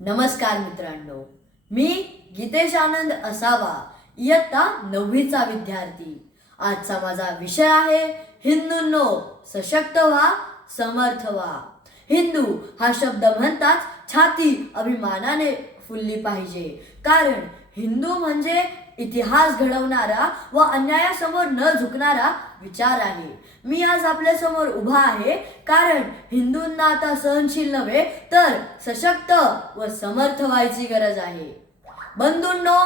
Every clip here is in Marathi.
नमस्कार मित्रांनो, मी गीतेश आनंद असावा, इयत्ता 9वीचा विद्यार्थी. आजचा माझा विषय आहे हिंदूंनो सशक्त व्हा, समर्थ व्हा. हिंदू हा शब्द म्हणताच छाती अभिमानाने फुलली पाहिजे, कारण हिंदू म्हणजे इतिहास घडवणारा व अन्यायासमोर न झुकणारा विचार आहे. मी आज आपल्या समोर उभा आहे कारण हिंदूंना आता सहनशील नव्हे तर सशक्त व समर्थ व्हायची गरज आहे. बंधूंनो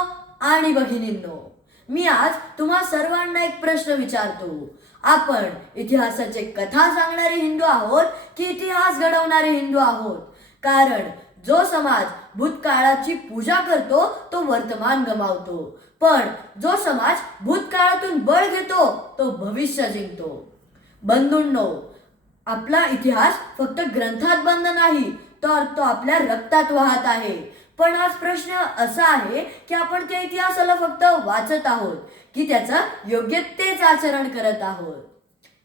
आणि भगिनींनो, मी आज तुम्हा सर्वांना एक प्रश्न विचारतो. आपण इतिहासाचे कथा सांगणारे हिंदू आहोत की इतिहास घडवणारे हिंदू आहोत? कारण जो समाज भूतकाळाची पूजा करतो तो वर्तमान गमावतो, पण जो समाज भूतकाळातून बळ घेतो तो भविष्य जिंकतो. बंधूंनो, आपला इतिहास फक्त ग्रंथात बंद नाही तर तो आपल्या रक्तात वाहत आहे. पण आज प्रश्न असा आहे की आपण त्या इतिहासाला फक्त वाचत आहोत की त्याचं योग्य तेच आचरण करत आहोत.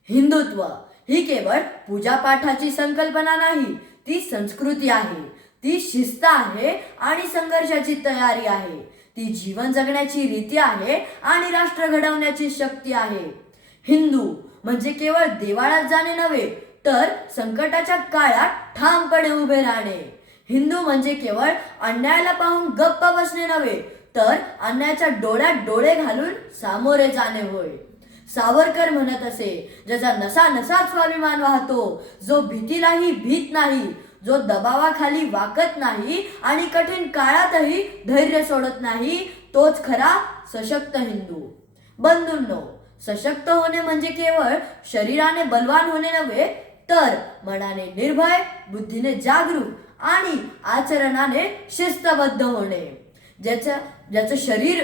हिंदुत्व ही केवळ पूजापाठाची संकल्पना नाही, ती संस्कृती आहे, ती शिस्त आहे आणि संघर्षाची तयारी आहे, ती जीवन जगण्याची रीती आहे आणि राष्ट्र घडवण्याची शक्ती आहे. हिंदू म्हणजे केवळ देवाळात जाणे नव्हे तर संकटाच्या काळात ठामपणे उभे राहणे. हिंदू म्हणजे केवळ अन्यायाला पाहून गप्प बसणे नव्हे तर अन्यायाच्या डोळ्यात डोळे घालून सामोरे जाणे होय. सावरकर म्हणत असे, ज्याचा नसा नसात स्वाभिमान वाहतो, जो भीतीलाही भीत नाही, जो दबावाखाली वाकत नाही आणि कठीण काळातही धैर्य सोडत नाही, तोच खरा सशक्त हिंदू. बंधूंनो, सशक्त होणे म्हणजे केवळ शरीराने बलवान होणे नव्हे तर मनाने निर्भय, बुद्धीने जागरूक आणि आचरणाने शिस्तबद्ध होणे. ज्याचं शरीर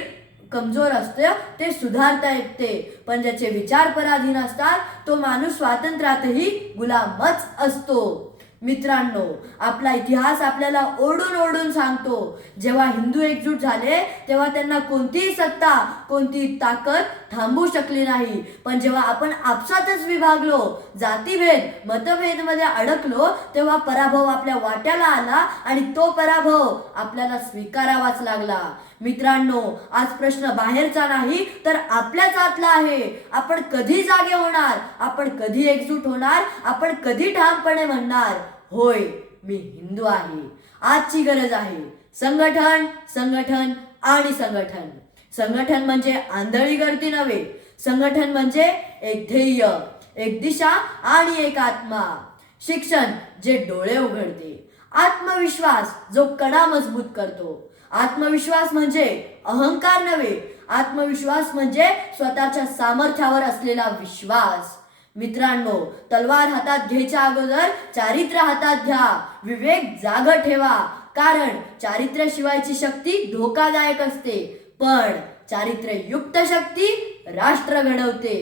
कमजोर असते ते सुधारता येते, पण ज्याचे विचार पराधीन असतात तो माणूस स्वातंत्र्यातही गुलामच असतो. मित्रांनो, आपला इतिहास आपल्याला ओढून ओढून सांगतो, जेव्हा हिंदू एकजूट झाले तेव्हा त्यांना कोणतीही सत्ता, कोणतीही ताकद थांबवू शकली नाही. पण जेव्हा आपण आपसातच विभागलो, जातीभेद, मतभेद मध्ये अडकलो, तेव्हा पराभव आपल्या वाट्याला आला आणि तो पराभव आपल्याला स्वीकारावाच लागला. मित्रांनो, आज प्रश्न बाहेरचा नाही तर आपल्याच आतला आहे. आपण कधी जागे होणार? आपण कधी एकजूट होणार? आपण कधी ठामपणे म्हणणार, होय मी हिंदू आहे? आजची गरज आहे संघटन, संघटन आणि संघटन. संघटन म्हणजे आंधळी गर्दी नव्हे, संघटन म्हणजे एक ध्येय, एक दिशा आणि एक आत्मा. शिक्षण जे डोळे उघडते, आत्मविश्वास जो कडा मजबूत करतो. आत्मविश्वास म्हणजे अहंकार नव्हे, आत्मविश्वास म्हणजे स्वतःच्या सामर्थ्यावर असलेला विश्वास. मित्रांनो, तलवार हातात घ्यायच्या अगोदर चारित्र्य हातात घ्या, विवेक जाग ठेवा, कारण चारित्र्याशिवायची शक्ती धोकादायक असते, पण चारित्र्ययुक्त शक्ती राष्ट्र घडवते.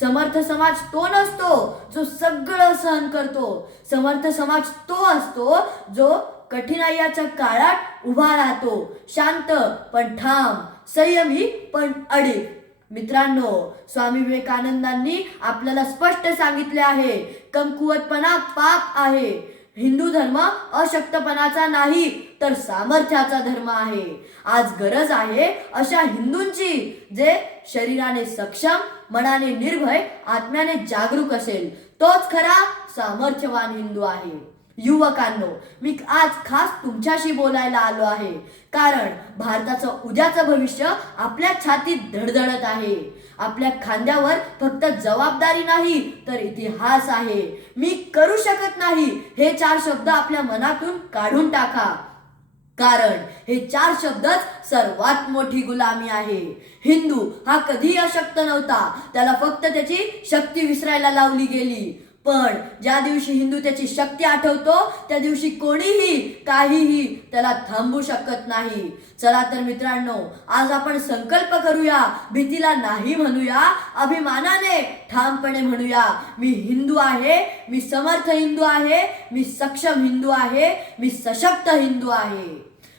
समर्थ समाज तो नसतो जो सगळं सहन करतो, समर्थ समाज तो असतो जो कठीणाईच्या काळात उभा राहतो, शांत पण ठाम, संयमी पण अडीक. मित्रांनो, स्वामी विवेकानंदांनी आपल्याला स्पष्ट सांगितले आहे, कमकुवतपणा पाप आहे. हिंदू धर्म अशक्तपणाचा नाही तर सामर्थ्याचा धर्म आहे. आज गरज आहे अशा हिंदूंची जे शरीराने सक्षम, मनाने निर्भय, आत्म्याने जागरूक असेल, तोच खरा सामर्थ्यवान हिंदू आहे. युवकांनो, मी आज खास तुमच्याशी बोलायला आलो आहे कारण भारताचं उद्याचं भविष्य आपल्या छातीत धडधडत आहे. आपल्या खांद्यावर फक्त जबाबदारी नाही तर इतिहास आहे. मी करू शकत नाही हे 4 शब्द आपल्या मनातून काढून टाका, कारण हे 4 शब्दच सर्वात मोठी गुलामी आहे. हिंदू हा कधी अशक्त नव्हता, त्याला फक्त त्याची शक्ती विसरायला लावली गेली. पण ज्या दिवशी हिंदू त्याची शक्ती आठवतो त्या दिवशी कोणीही काहीही त्याला थांबवू शकत नाही. चला तर मित्रांनो, आज आपण संकल्प करूया, भीतीला नाही म्हणूया, अभिमानाने ठामपणे म्हणूया, मी हिंदू आहे, मी समर्थ हिंदू आहे, मी सक्षम हिंदू आहे, मी सशक्त हिंदू आहे.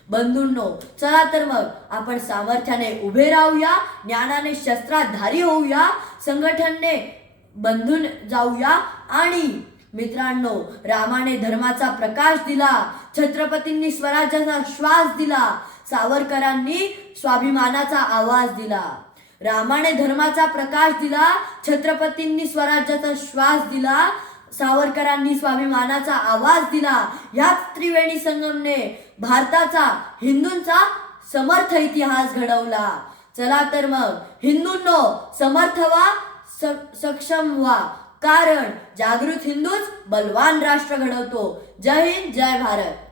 बंधूंनो, चला तर मग आपण सामर्थ्याने उभे राहूया, ज्ञानाने शस्त्राधारी होऊया, संघटनेने बंधून जाऊया आणि मित्रांनो, रामाने धर्माचा प्रकाश दिला छत्रपतींनी स्वराज्याचा श्वास दिला, सावरकरांनी स्वाभिमानाचा आवाज दिला. रामाने धर्माचा प्रकाश दिला, छत्रपतींनी स्वराज्याचा श्वास दिला, सावरकरांनी स्वाभिमानाचा आवाज दिला. ह्याच त्रिवेणी संगमने भारताचा, हिंदूंचा समर्थ इतिहास घडवला. चला तर मग हिंदूंनो, समर्थ व्हा, सक्षम व्हा, कारण जागृत हिंदूच बलवान राष्ट्र घडवतो. जय हिंद, जय भारत.